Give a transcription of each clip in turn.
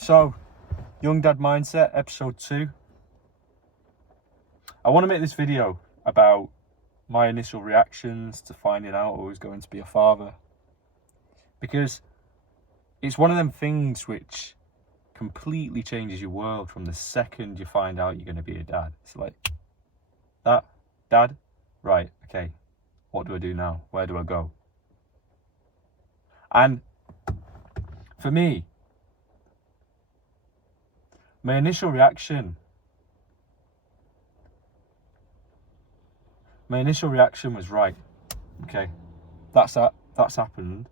So, Young Dad Mindset, episode 2. I want to make this video about my initial reactions to finding out I was going to be a father. Because it's one of them things which completely changes your world from the second you find out you're going to be a dad. It's like, that, dad? Right, okay. What do I do now? Where do I go? And for me, my initial reaction was, right, okay, that's happened.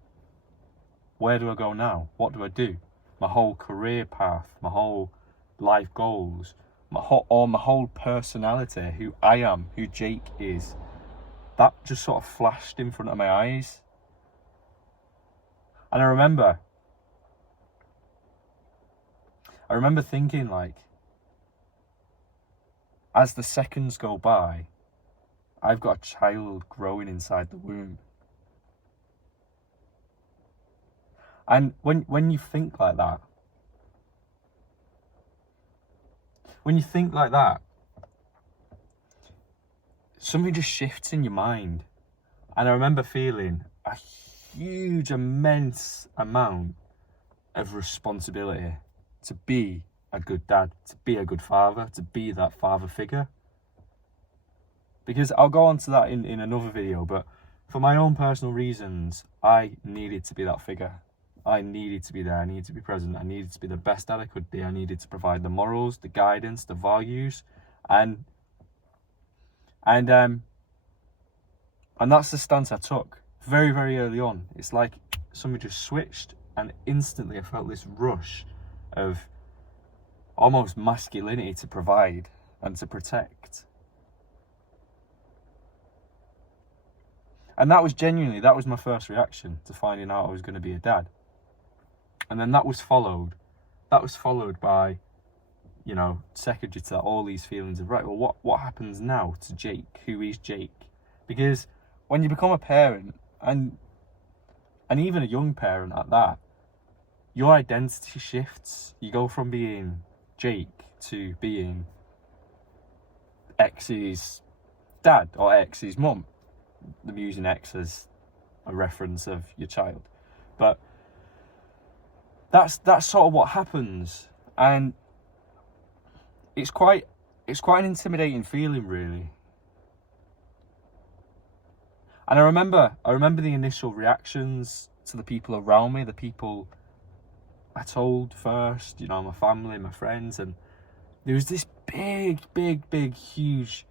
Where do I go now? What do I do? My whole career path, my whole life goals, my whole personality, who I am, who Jake is, that just sort of flashed in front of my eyes. And I remember thinking, like, as the seconds go by, I've got a child growing inside the womb. And when you think like that, something just shifts in your mind. And I remember feeling a huge, immense amount of responsibility to be a good dad, to be a good father, to be that father figure. Because I'll go on to that in another video, but for my own personal reasons, I needed to be that figure. I needed to be there, I needed to be present, I needed to be the best dad I could be, I needed to provide the morals, the guidance, the values, and that's the stance I took very, very early on. It's like something just switched, and instantly I felt this rush of almost masculinity to provide and to protect. And that was my first reaction to finding out I was going to be a dad. And then that was followed by, secondary to that, all these feelings of, right, well, what happens now to Jake? Who is Jake? Because when you become a parent, and even a young parent at that, your identity shifts. You go from being Jake to being X's dad or X's mum. I'm using X as a reference of your child. But that's sort of what happens. And it's quite an intimidating feeling, really. And I remember the initial reactions to the people around me, the people I told first, my family, my friends, and there was this big, huge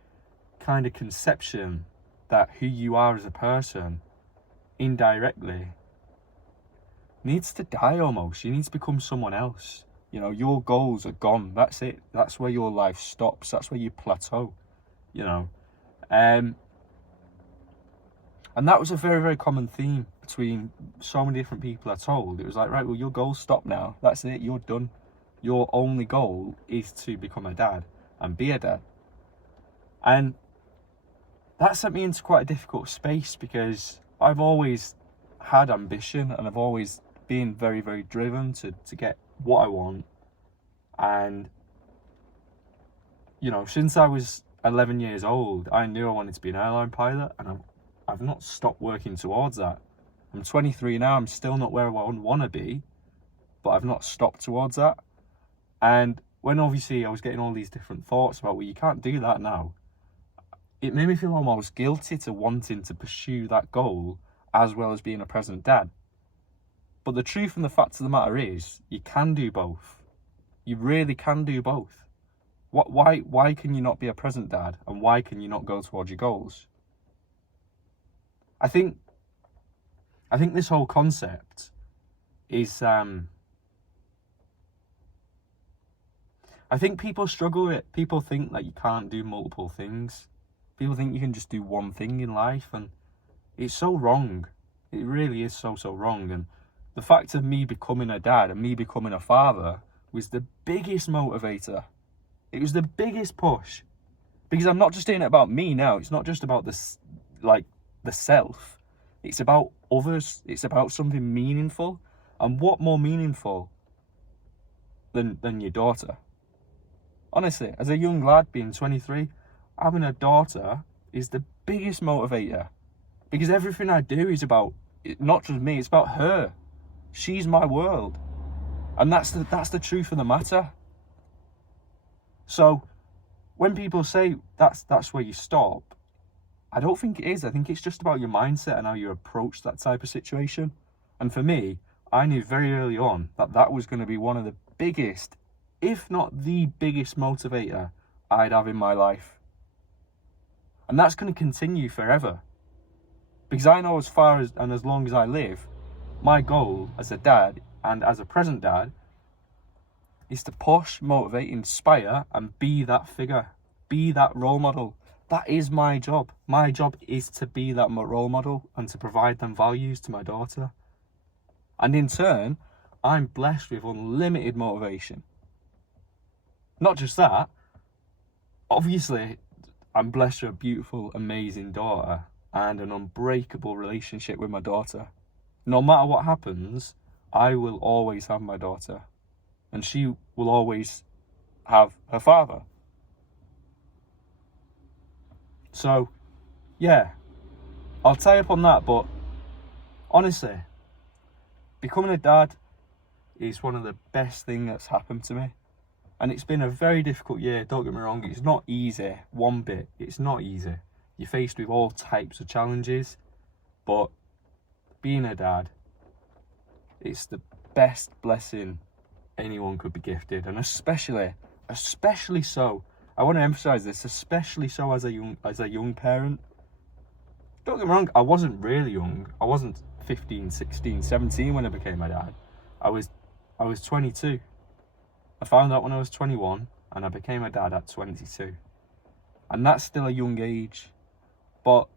kind of conception that who you are as a person, indirectly, needs to die almost. You need to become someone else. Your goals are gone. That's it. That's where your life stops. That's where you plateau, And that was a very, very common theme between so many different people I told. It was like, right, well, your goals stop now. That's it. You're done. Your only goal is to become a dad and be a dad. And that sent me into quite a difficult space, because I've always had ambition and I've always been very, very driven to get what I want. And, since I was 11 years old, I knew I wanted to be an airline pilot, and I've not stopped working towards that. I'm 23 now, I'm still not where I want to be, but I've not stopped towards that. And when obviously I was getting all these different thoughts about, well, you can't do that now, it made me feel almost guilty to wanting to pursue that goal as well as being a present dad. But the truth and the fact of the matter is, you can do both. You really can do both. Why can you not be a present dad, and why can you not go towards your goals? I think this whole concept is, I think people struggle with it. People think that you can't do multiple things. People think you can just do one thing in life, and it's so wrong. It really is so wrong. And the fact of me becoming a dad and me becoming a father was the biggest motivator. It was the biggest push, because I'm not just doing it about me now. It's not just about this, like, the self. It's about others. It's about something meaningful. And what more meaningful than your daughter. Honestly, as a young lad being 23, having a daughter is the biggest motivator, because everything I do is about not just me, it's about her. She's my world, and that's the truth of the matter. So when people say that's where you stop, I don't think it is. I think it's just about your mindset and how you approach that type of situation. And for me, I knew very early on that was going to be one of the biggest, if not the biggest motivator I'd have in my life. And that's going to continue forever. Because I know as far as and as long as I live, my goal as a dad and as a present dad is to push, motivate, inspire, and be that figure, be that role model. That is my job. My job is to be that role model and to provide them values to my daughter. And in turn, I'm blessed with unlimited motivation. Not just that, obviously, I'm blessed with a beautiful, amazing daughter and an unbreakable relationship with my daughter. No matter what happens, I will always have my daughter, and she will always have her father. So, yeah, I'll tie up on that, but honestly, becoming a dad is one of the best things that's happened to me. And it's been a very difficult year, don't get me wrong, it's not easy, one bit, it's not easy. You're faced with all types of challenges, but being a dad, it's the best blessing anyone could be gifted, and especially so, I want to emphasize this, especially so as a young parent. Don't get me wrong, I wasn't really young. I wasn't 15, 16, 17 when I became a dad. I was 22. I found out when I was 21, and I became a dad at 22. And that's still a young age, but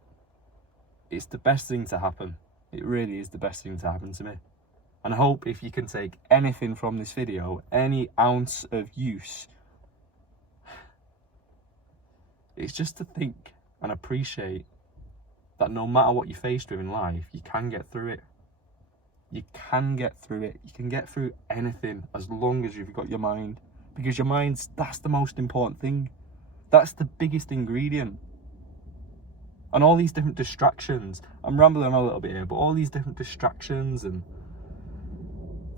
it's the best thing to happen. It really is the best thing to happen to me. And I hope if you can take anything from this video, any ounce of use, it's just to think and appreciate that no matter what you're faced with in life, you can get through it. You can get through it. You can get through anything as long as you've got your mind. Because your mind's, that's the most important thing. That's the biggest ingredient. And all these different distractions, I'm rambling a little bit here, but all these different distractions and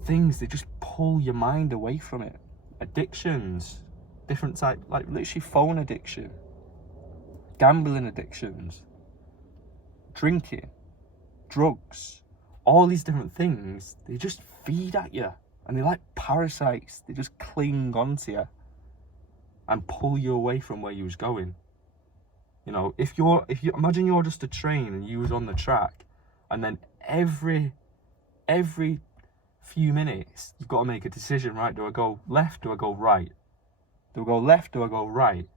things, they just pull your mind away from it. Addictions, different type, like literally phone addiction, gambling addictions, drinking, drugs, all these different things, they just feed at you, and they're like parasites. They just cling onto you and pull you away from where you was going. You know, if you imagine you're just a train and you was on the track, and then every few minutes you've got to make a decision, right? Do I go left? Do I go right? Do I go left? Do I go right?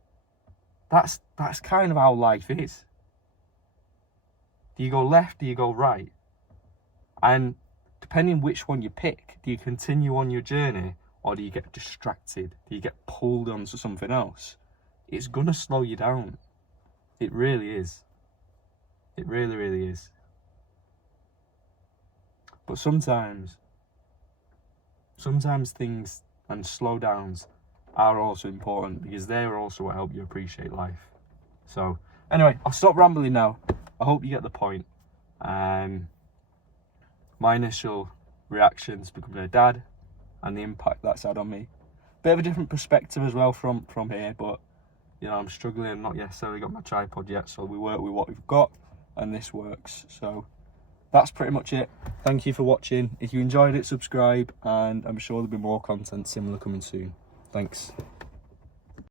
That's kind of how life is. Do you go left? Do you go right? And depending which one you pick, do you continue on your journey, or do you get distracted? Do you get pulled onto something else? It's gonna slow you down. It really is. It really, really is. But sometimes things and slowdowns are also important, because they're also what help you appreciate life. So anyway, I'll stop rambling now. I hope you get the point. My initial reactions becoming a dad and the impact that's had on me. Bit of a different perspective as well from here, but you know, I'm struggling. I've not necessarily got my tripod yet, so we work with what we've got, and this works. So that's pretty much it. Thank you for watching. If you enjoyed it, subscribe, and I'm sure there'll be more content similar coming soon. Thanks.